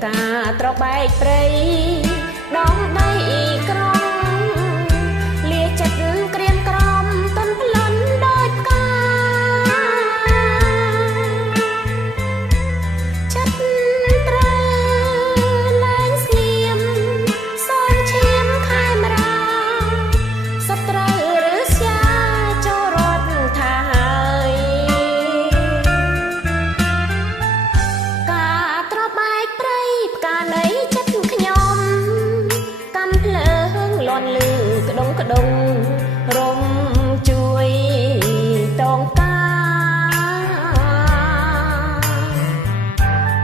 ផ្កាត្របែកព្រៃដងដីក្រំលាចិត្តក្រៀមក្រំតន់ប្លន់ដោយផ្កាចិត្តត្រូវលែងស្ងៀមសនឈាមខែមរាសត្រូវឬស្យាចូលរត់ថាហើយការត្របែកព្រៃផ្កានៃចិត្តខ្ញុំកំភ្លើងលាន់លឺក្ដុងក្ដុងរំជួយតង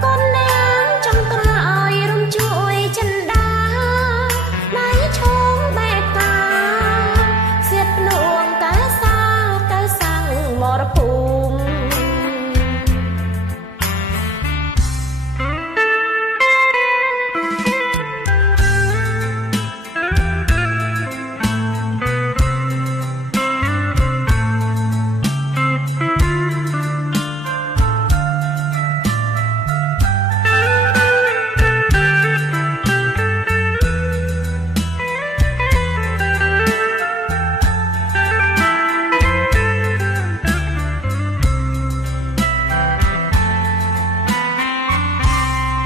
កូននាងចង់ក្រោយរំជួយចិនដាដៃឈងបែកកាសៀតភ្នួងកែសាទៅសាំងមរភូមិ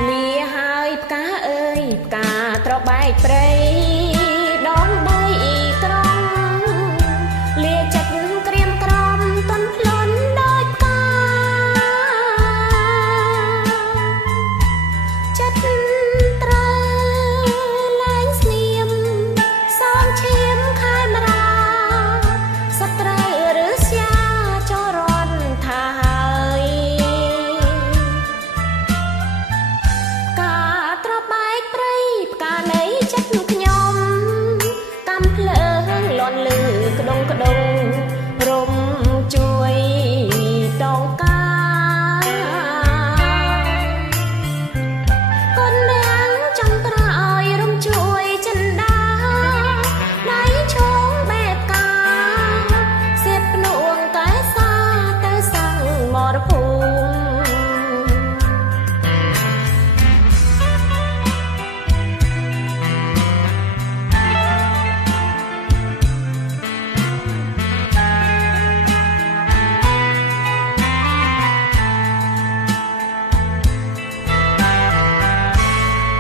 លាហើយផ្កាអើយផ្កាត្របែកព្រៃ